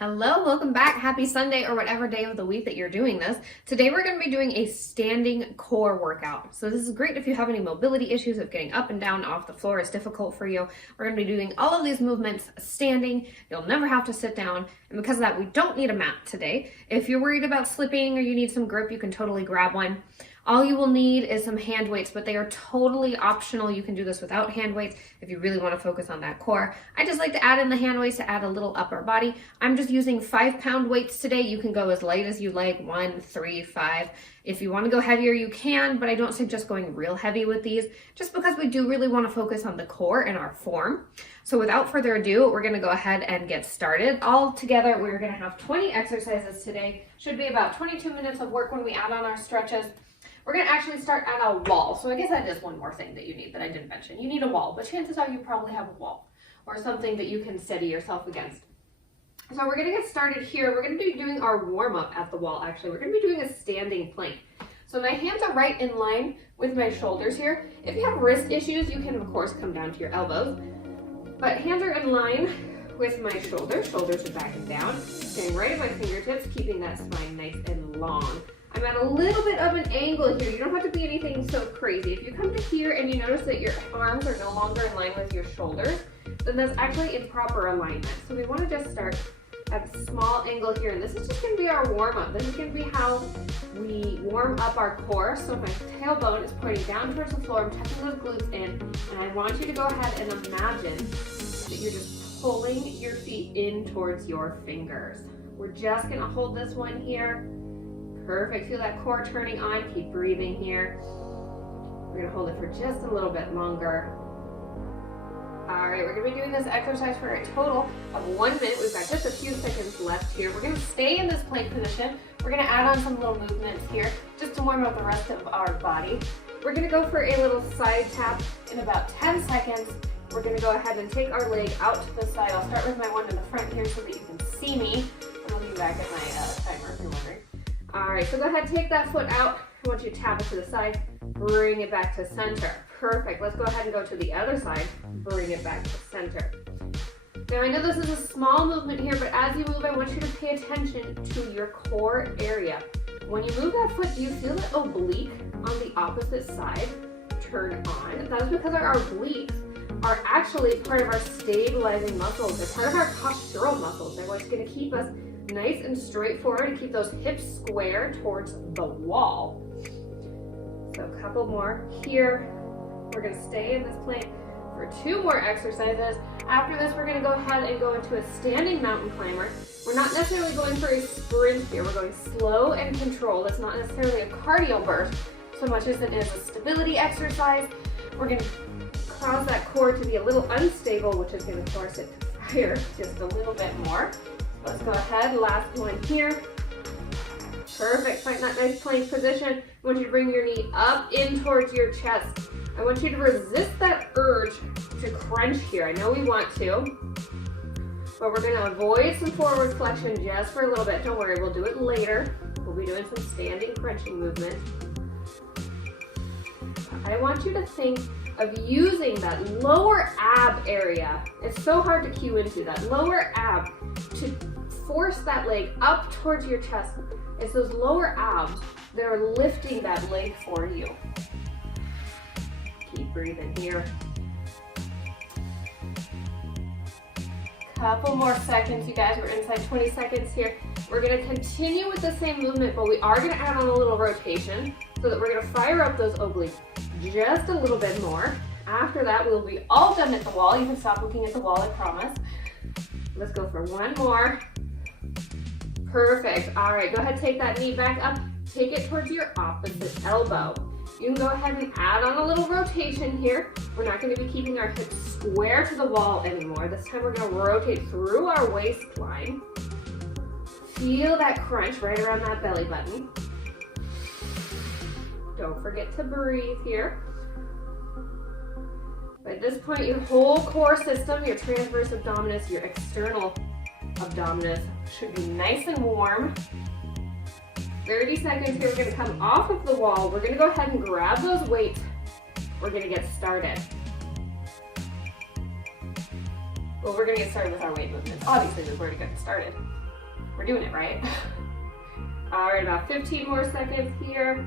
Hello, welcome back. Happy Sunday or whatever day of the week that you're doing this. Today we're going to be doing a standing core workout. So this is great if you have any mobility issues, if getting up and down off the floor is difficult for you. We're going to be doing all of these movements standing. You'll never have to sit down. And because of that, we don't need a mat today. If you're worried about slipping or you need some grip, you can totally grab one. All you will need is some hand weights, but they are totally optional. You can do this without hand weights if you really want to focus on that core. I just like to add in the hand weights to add a little upper body. I'm just using 5-pound weights today. You can go as light as you like, 1, 3, 5. If you want to go heavier, you can, but I don't suggest going real heavy with these just because we do really want to focus on the core and our form. So without further ado, we're going to go ahead and get started. All together, we're going to have 20 exercises today. Should be about 22 minutes of work when we add on our stretches. We're going to actually start at a wall. So I guess that is one more thing that you need that I didn't mention. You need a wall, but chances are you probably have a wall or something that you can steady yourself against. So we're going to get started here. We're going to be doing our warm-up at the wall, actually. We're going to be doing a standing plank. So my hands are right in line with my shoulders here. If you have wrist issues, you can, of course, come down to your elbows. But hands are in line with my shoulders. Shoulders are back and down. Staying right at my fingertips, keeping that spine nice and long. I'm at a little bit of an angle here. You don't have to be anything so crazy. If you come to here and you notice that your arms are no longer in line with your shoulders, then that's actually improper alignment. So we want to just start at a small angle here. And this is just going to be our warm-up. This is going to be how we warm up our core. So my tailbone is pointing down towards the floor. I'm tucking those glutes in. And I want you to go ahead and imagine that you're just pulling your feet in towards your fingers. We're just going to hold this one here. Perfect. Feel that core turning on. Keep breathing here. We're going to hold it for just a little bit longer. All right, we're going to be doing this exercise for a total of 1 minute. We've got just a few seconds left here. We're going to stay in this plank position. We're going to add on some little movements here just to warm up the rest of our body. We're going to go for a little side tap in about 10 seconds. We're going to go ahead and take our leg out to the side. I'll start with my one in the front here so that you can see me. And I'll be back at my timer if you're wondering. All right, so go ahead, take that foot out. I want you to tap it to the side, bring it back to center. Perfect. Let's go ahead and go to the other side, bring it back to center. Now, I know this is a small movement here, but as you move, I want you to pay attention to your core area. When you move that foot, do you feel the oblique on the opposite side turn on? That is because our obliques are actually part of our stabilizing muscles. They're part of our postural muscles. They're what's going to keep us nice and straight forward and keep those hips square towards the wall. So a couple more here. We're going to stay in this plank for 2 more exercises. After this, we're going to go ahead and go into a standing mountain climber. We're not necessarily going for a sprint here. We're going slow and controlled. It's not necessarily a cardio burst so much as it is a stability exercise. We're going to cause that core to be a little unstable, which is going to force it to fire just a little bit more. Let's go ahead, last one here. Perfect, find that nice plank position. I want you to bring your knee up in towards your chest. I want you to resist that urge to crunch here. I know we want to, but we're gonna avoid some forward flexion just for a little bit. Don't worry, we'll do it later. We'll be doing some standing crunching movement. I want you to think of using that lower ab area. It's so hard to cue into that lower ab to force that leg up towards your chest. It's those lower abs that are lifting that leg for you. Keep breathing here. Couple more seconds, you guys. We're inside 20 seconds here. We're going to continue with the same movement, but we are going to add on a little rotation so that we're going to fire up those obliques just a little bit more. After that, we'll be all done at the wall. You can stop looking at the wall, I promise. Let's go for 1 more. Perfect. All right, go ahead, take that knee back up. Take it towards your opposite elbow. You can go ahead and add on a little rotation here. We're not going to be keeping our hips square to the wall anymore. This time we're going to rotate through our waistline. Feel that crunch right around that belly button. Don't forget to breathe here. By this point, your whole core system, your transverse abdominis, your external abdominis should be nice and warm. 30 seconds here. We're going to come off of the wall. We're going to go ahead and grab those weights. We're going to get started. Well, we're gonna get started with our weight movements. Obviously, we've already gotten started. We're doing it, right? All right, about 15 more seconds here.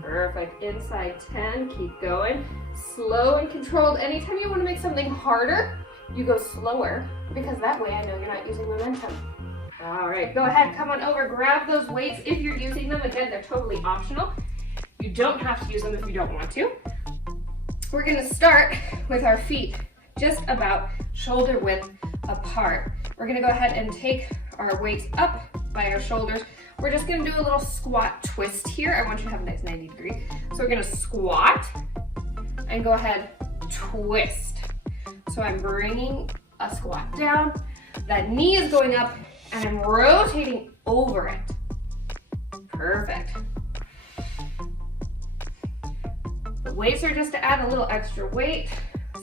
Perfect, inside 10, keep going. Slow and controlled. Anytime you wanna make something harder, you go slower, because that way I know you're not using momentum. All right, go ahead, come on over, grab those weights if you're using them. Again, they're totally optional. You don't have to use them if you don't want to. We're gonna start with our feet just about shoulder width apart. We're gonna go ahead and take our weights up by our shoulders. We're just gonna do a little squat twist here. I want you to have a nice 90 degree. So we're gonna squat and go ahead, twist. So I'm bringing a squat down, that knee is going up, and I'm rotating over it. Perfect. The weights are just to add a little extra weight.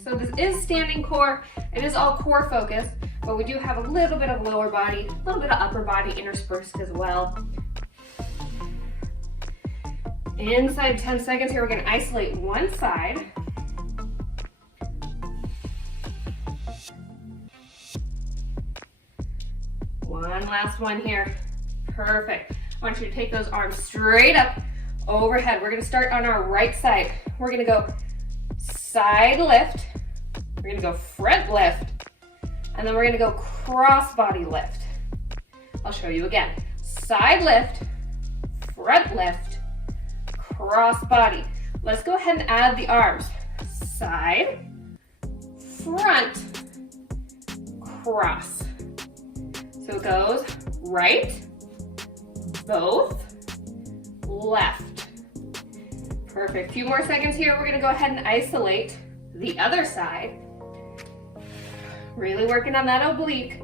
So this is standing core. It is all core focused, but we do have a little bit of lower body, a little bit of upper body interspersed as well. Inside 10 seconds here, we're gonna isolate one side. One last one here. Perfect. I want you to take those arms straight up overhead. We're gonna start on our right side. We're gonna go side lift. We're gonna go front lift. And then we're gonna go cross body lift. I'll show you again. Side lift, front lift, cross body. Let's go ahead and add the arms. Side, front, cross. So it goes right, both, left. Perfect. Few more seconds here. We're gonna go ahead and isolate the other side. Really working on that oblique.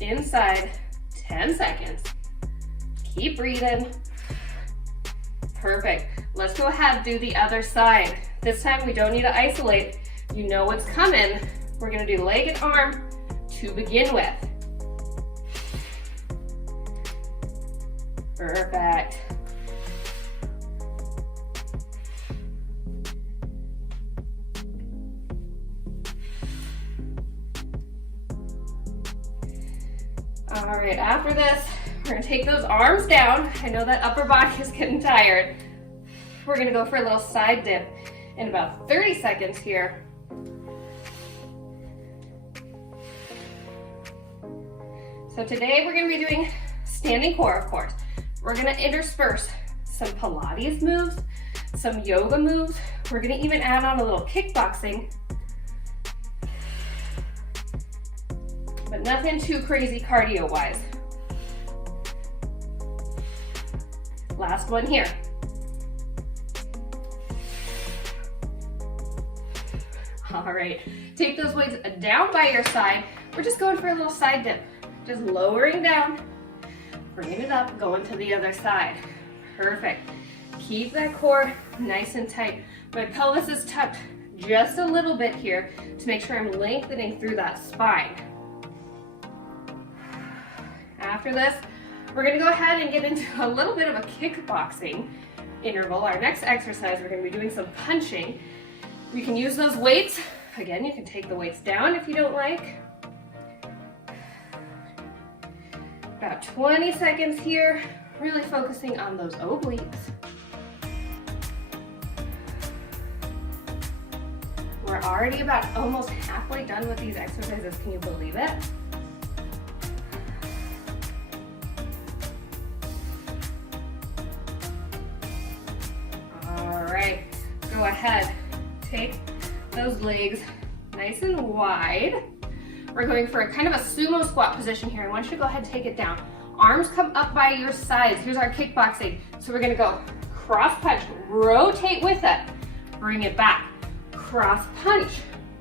Inside 10 seconds. Keep breathing. Perfect. Let's go ahead and do the other side. This time we don't need to isolate. You know what's coming. We're gonna do leg and arm to begin with. Perfect. All right, after this, we're gonna take those arms down. I know that upper body is getting tired. We're gonna go for a little side dip in about 30 seconds here. So today we're gonna be doing standing core, of course. We're gonna intersperse some Pilates moves, some yoga moves. We're gonna even add on a little kickboxing, but nothing too crazy cardio-wise. Last one here. All right, take those weights down by your side. We're just going for a little side dip. Just lowering down, bringing it up, going to the other side. Perfect. Keep that core nice and tight. My pelvis is tucked just a little bit here to make sure I'm lengthening through that spine. After this, we're gonna go ahead and get into a little bit of a kickboxing interval. Our next exercise, we're gonna be doing some punching. You can use those weights. Again, you can take the weights down if you don't like. About 20 seconds here, really focusing on those obliques. We're already about almost halfway done with these exercises. Can you believe it? All right, go ahead. Take those legs nice and wide. We're going for a kind of a sumo squat position here. I want you to go ahead and take it down. Arms come up by your sides. Here's our kickboxing. So we're gonna go cross punch, rotate with it, bring it back. Cross punch,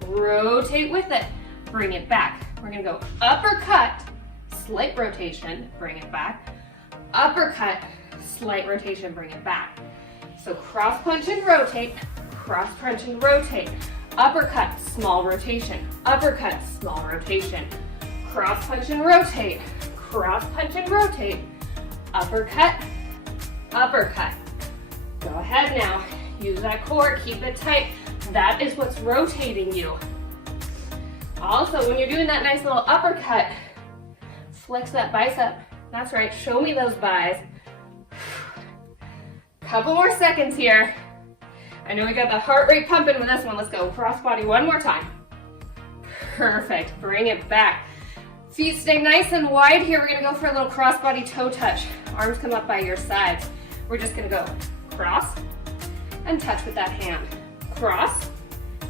rotate with it, bring it back. We're gonna go uppercut, slight rotation, bring it back. Uppercut, slight rotation, bring it back. So cross punch and rotate, cross punch and rotate. Uppercut, small rotation. Uppercut, small rotation. Cross punch and rotate. Cross punch and rotate. Uppercut, uppercut. Go ahead now. Use that core, keep it tight. That is what's rotating you. Also, when you're doing that nice little uppercut, flex that bicep. That's right, show me those bis. Couple more seconds here. I know we got the heart rate pumping with this one. Let's go cross body one more time. Perfect, bring it back. Feet stay nice and wide here. We're gonna go for a little cross body toe touch. Arms come up by your sides. We're just gonna go cross and touch with that hand. Cross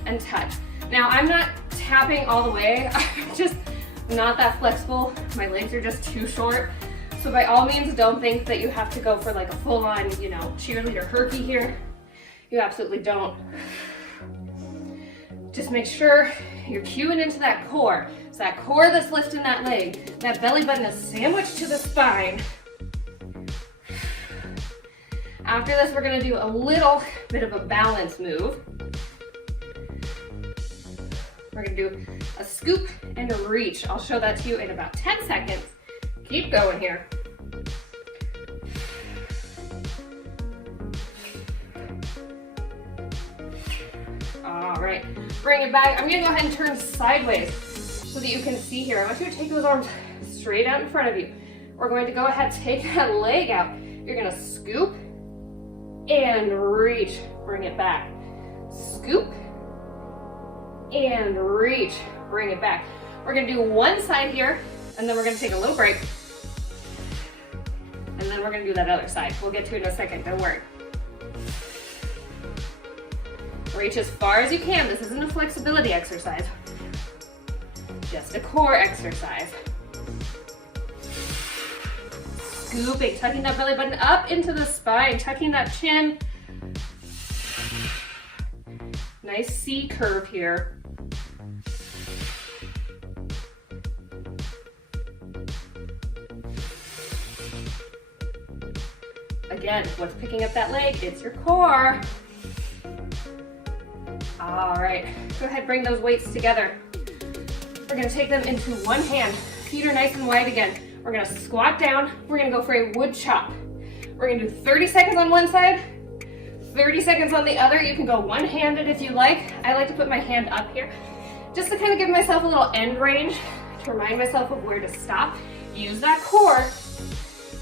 and touch. Now I'm not tapping all the way. I'm just not that flexible. My legs are just too short. So by all means, don't think that you have to go for like a full-on, you know, cheerleader herky here. You absolutely don't. Just make sure you're cueing into that core. It's that core that's lifting that leg. That belly button is sandwiched to the spine. After this, we're gonna do a little bit of a balance move. We're gonna do a scoop and a reach. I'll show that to you in about 10 seconds. Keep going here. All right, bring it back. I'm gonna go ahead and turn sideways so that you can see here. I want you to take those arms straight out in front of you. We're going to go ahead, take that leg out. You're gonna scoop and reach. Bring it back. Scoop and reach. Bring it back. We're gonna do one side here, and then we're gonna take a little break. And then we're gonna do that other side. We'll get to it in a second, don't worry. Reach as far as you can. This isn't a flexibility exercise, just a core exercise. Scooping, tucking that belly button up into the spine, tucking that chin. Nice C curve here. Again, what's picking up that leg? It's your core. All right, go ahead, bring those weights together. We're gonna take them into one hand. Feet are nice and wide again. We're gonna squat down. We're gonna go for a wood chop. We're gonna do 30 seconds on one side, 30 seconds on the other. You can go one-handed if you like. I like to put my hand up here just to kind of give myself a little end range, to remind myself of where to stop. Use that core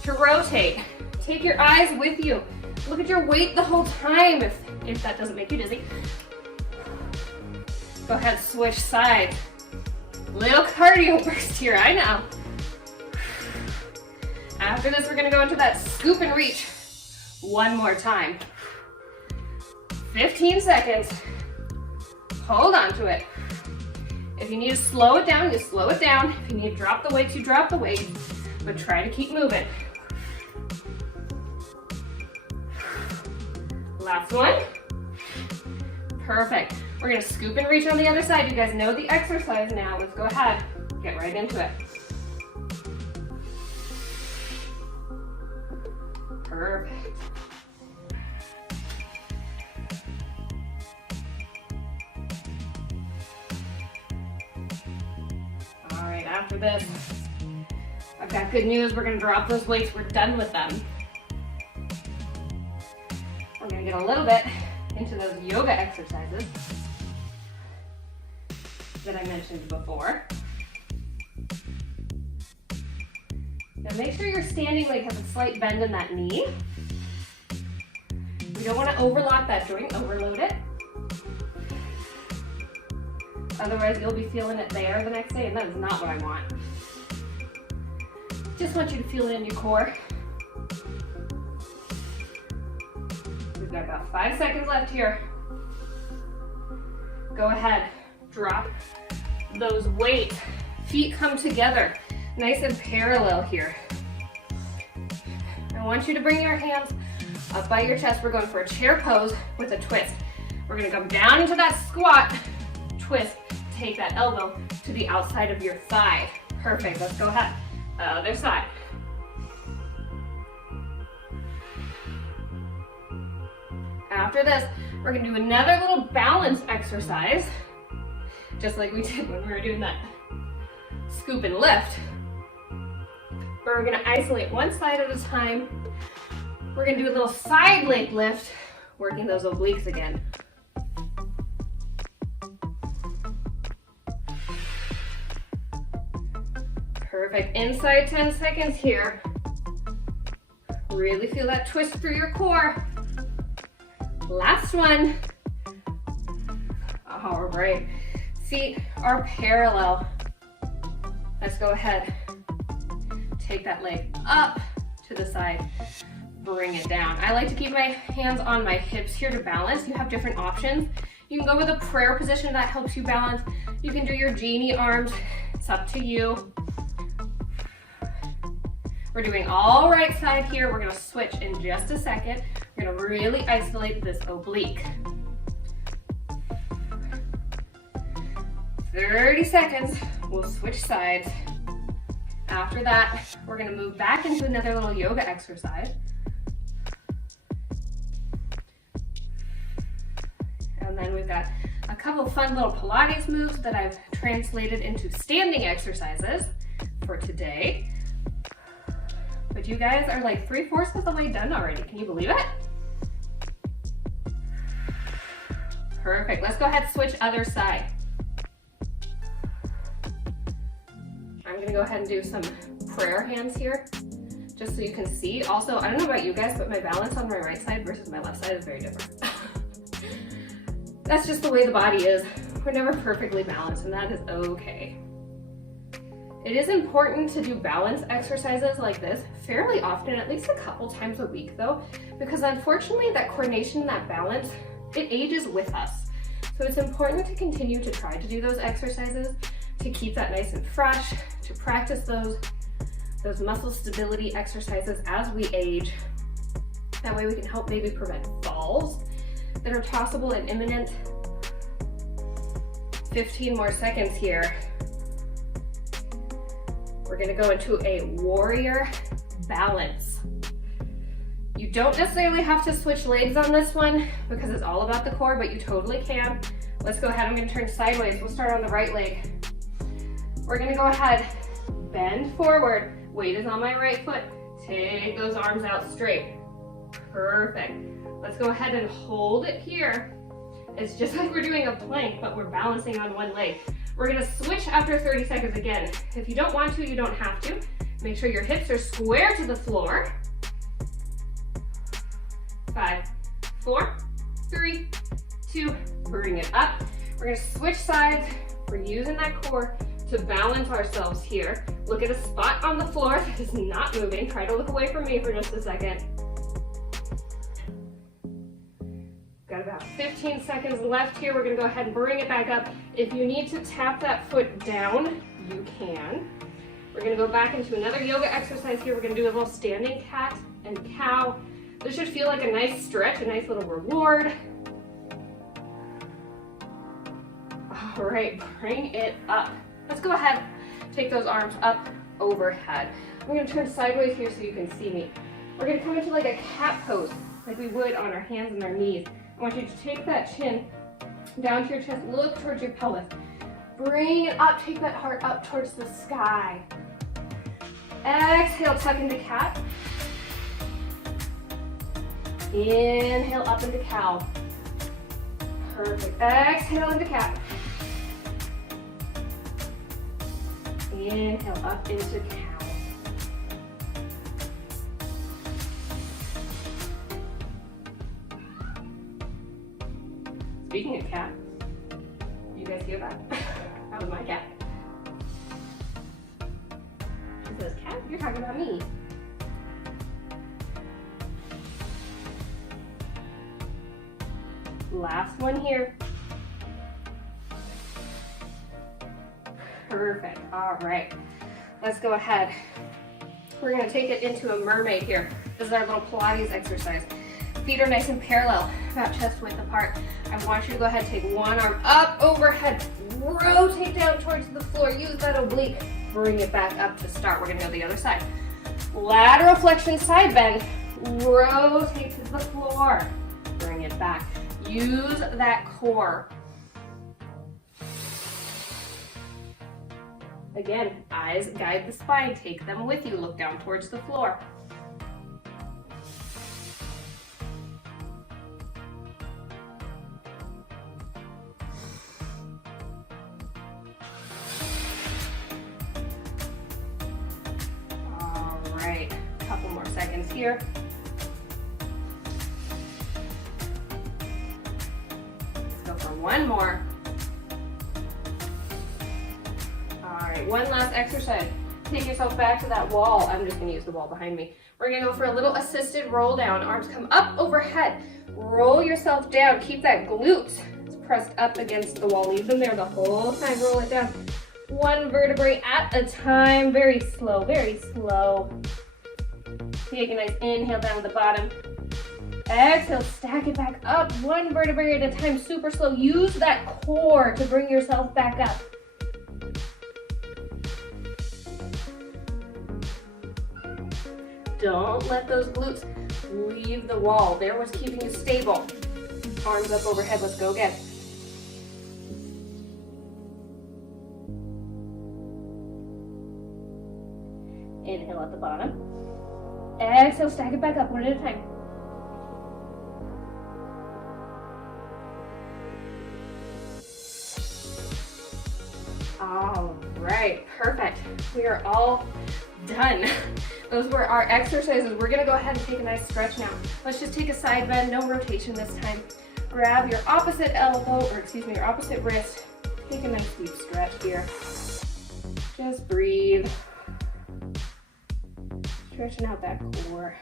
to rotate. Take your eyes with you. Look at your weight the whole time if that doesn't make you dizzy. Go ahead, switch sides. Little cardio burst here, I know. After this, we're gonna go into that scoop and reach one more time. 15 seconds. Hold on to it. If you need to slow it down, you slow it down. If you need to drop the weights, you drop the weight, but try to keep moving. Last one. Perfect. We're gonna scoop and reach on the other side. You guys know the exercise now. Let's go ahead, get right into it. Perfect. All right, after this, I've got good news. We're gonna drop those weights. We're done with them. We're gonna get a little bit into those yoga exercises that I mentioned before. Now make sure you're standing like has a slight bend in that knee. We don't want to overlap that joint, overload it. Otherwise you'll be feeling it there the next day, and that is not what I want. Just want you to feel it in your core. We've got about 5 seconds left here. Go ahead, drop those weights. Feet come together, nice and parallel here. I want you to bring your hands up by your chest. We're going for a chair pose with a twist. We're gonna go down into that squat, twist, take that elbow to the outside of your thigh. Perfect, let's go ahead. Other side. After this, we're gonna do another little balance exercise, just like we did when we were doing that scoop and lift. but we're gonna isolate one side at a time. We're gonna do a little side leg lift, working those obliques again. Perfect. Inside 10 seconds here. Really feel that twist through your core. Last one. All right. Feet are parallel. Let's go ahead. Take that leg up to the side. Bring it down. I like to keep my hands on my hips here to balance. You have different options. You can go with a prayer position that helps you balance. You can do your genie arms. It's up to you. We're doing all right side here. We're gonna switch in just a second. We're gonna really isolate this oblique. 30 seconds, we'll switch sides. After that, we're gonna move back into another little yoga exercise. And then we've got a couple fun little Pilates moves that I've translated into standing exercises for today. But you guys are like 3/4 of the way done already. Can you believe it? Perfect. Let's go ahead and switch other side. I'm gonna go ahead and do some prayer hands here, just so you can see. Also, I don't know about you guys, but my balance on my right side versus my left side is very different. That's just the way the body is. We're never perfectly balanced, and that is okay. It is important to do balance exercises like this fairly often, at least a couple times a week though, because unfortunately that coordination, that balance, it ages with us. So it's important to continue to try to do those exercises to keep that nice and fresh, to practice those muscle stability exercises as we age. That way we can help maybe prevent falls that are tossable and imminent. 15 more seconds here. We're gonna go into a warrior balance. You don't necessarily have to switch legs on this one because it's all about the core, but you totally can. Let's go ahead, I'm gonna turn sideways. We'll start on the right leg. We're gonna go ahead, bend forward. Weight is on my right foot. Take those arms out straight. Perfect. Let's go ahead and hold it here. It's just like we're doing a plank, but we're balancing on one leg. We're gonna switch after 30 seconds again. If you don't want to, you don't have to. Make sure your hips are square to the floor. 5, 4, 3, 2, bring it up. We're gonna switch sides. We're using that core to balance ourselves here. Look at a spot on the floor that is not moving. Try to look away from me for just a second. Got about 15 seconds left here. We're gonna go ahead and bring it back up. If you need to tap that foot down, you can. We're gonna go back into another yoga exercise here. We're gonna do a little standing cat and cow. This should feel like a nice stretch, a nice little reward. All right, bring it up. Let's go ahead, take those arms up overhead. I'm gonna turn sideways here so you can see me. We're gonna come into like a cat pose, like we would on our hands and our knees. I want you to take that chin down to your chest, look towards your pelvis. Bring it up, take that heart up towards the sky. Exhale, tuck into cat. Inhale up into cow. Perfect. Exhale into cat. Inhale up into cow. Speaking of cat, you guys hear that? That was my cat. She says, cat, you're talking about me. Last one here. Perfect. All right. Let's go ahead. We're going to take it into a mermaid here. This is our little Pilates exercise. Feet are nice and parallel, about chest width apart. I want you to go ahead and take one arm up overhead. Rotate down towards the floor. Use that oblique. Bring it back up to start. We're going to go the other side. Lateral flexion, side bend. Rotate to the floor. Bring it back. Use that core. Again, eyes guide the spine. Take them with you. Look down towards the floor. All right, a couple more seconds here. Let's go for one more. All right, one last exercise. Take yourself back to that wall. I'm just gonna use the wall behind me. We're gonna go for a little assisted roll down. Arms come up overhead. Roll yourself down. Keep that glute pressed up against the wall. Leave them there the whole time. Roll it down. One vertebrae at a time. Very slow, very slow. Take a nice inhale down to the bottom. Exhale, stack it back up. One vertebrae at a time, super slow. Use that core to bring yourself back up. Don't let those glutes leave the wall. They're what's keeping you stable. Arms up overhead, let's go again. Inhale at the bottom. Exhale, stack it back up one at a time. All right, perfect. We are all done. Those were our exercises. We're gonna go ahead and take a nice stretch now. Let's just take a side bend, no rotation this time. Grab your opposite elbow, or excuse me, your opposite wrist. Take a nice deep stretch here. Just breathe. Stretching out that core.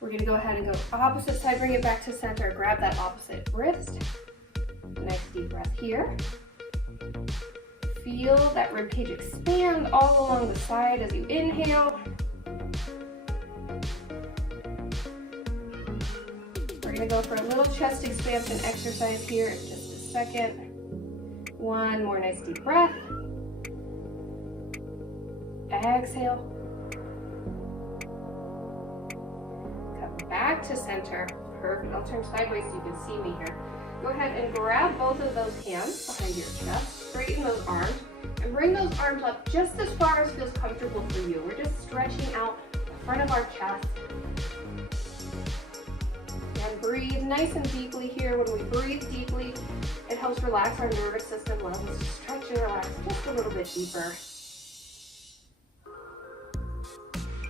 We're gonna go ahead and go opposite side, bring it back to center. Grab that opposite wrist. Nice deep breath here. Feel that rib cage expand all along the side as you inhale. We're gonna go for a little chest expansion exercise here in just a second. One more nice deep breath. Exhale. Come back to center. Perfect. I'll turn sideways so you can see me here. Go ahead and grab both of those hands behind your chest. Straighten those arms and bring those arms up just as far as feels comfortable for you. We're just stretching out the front of our chest. And breathe nice and deeply here. When we breathe deeply, it helps relax our nervous system. Let us stretch and relax just a little bit deeper.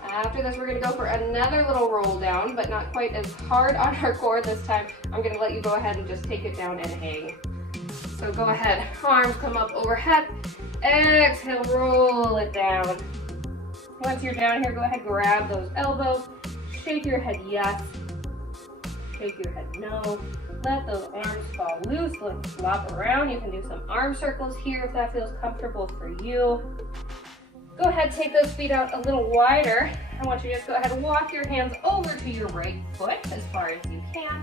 After this, we're gonna go for another little roll down, but not quite as hard on our core this time. I'm gonna let you go ahead and just take it down and hang. So go ahead, arms come up overhead. Exhale, roll it down. Once you're down here, go ahead, grab those elbows. Shake your head yes. Shake your head no. Let those arms fall loose. Let's flop around. You can do some arm circles here if that feels comfortable for you. Go ahead, take those feet out a little wider. I want you to just go ahead and walk your hands over to your right foot as far as you can.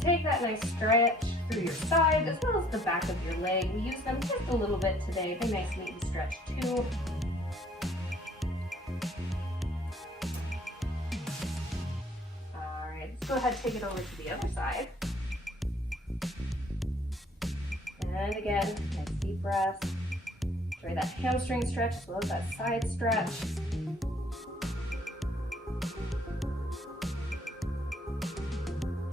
Take that nice stretch through your side as well as the back of your leg. We use them just a little bit today. They're nice and easy stretch too. All right, let's go ahead and take it over to the other side. And again, nice deep breath. Enjoy that hamstring stretch as well as that side stretch.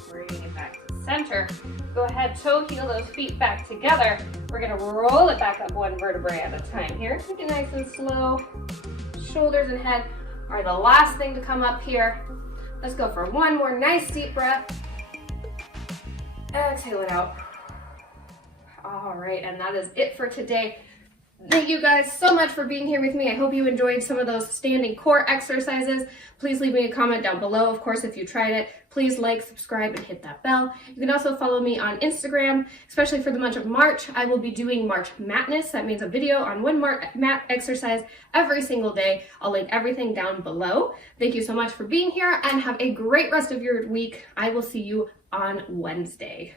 Bringing it back to center. Go ahead, toe heel those feet back together. We're gonna roll it back up one vertebrae at a time here. Take it nice and slow. Shoulders and head are the last thing to come up here. Let's go for one more nice deep breath. Exhale it out. All right, and that is it for today. Thank you guys so much for being here with me. I hope you enjoyed some of those standing core exercises. Please leave me a comment down below, of course, if you tried it. Please like, subscribe, and hit that bell. You can also follow me on Instagram, especially for the month of March. I will be doing March Madness. That means a video on one mat exercise every single day. I'll link everything down below. Thank you so much for being here and have a great rest of your week. I will see you on Wednesday.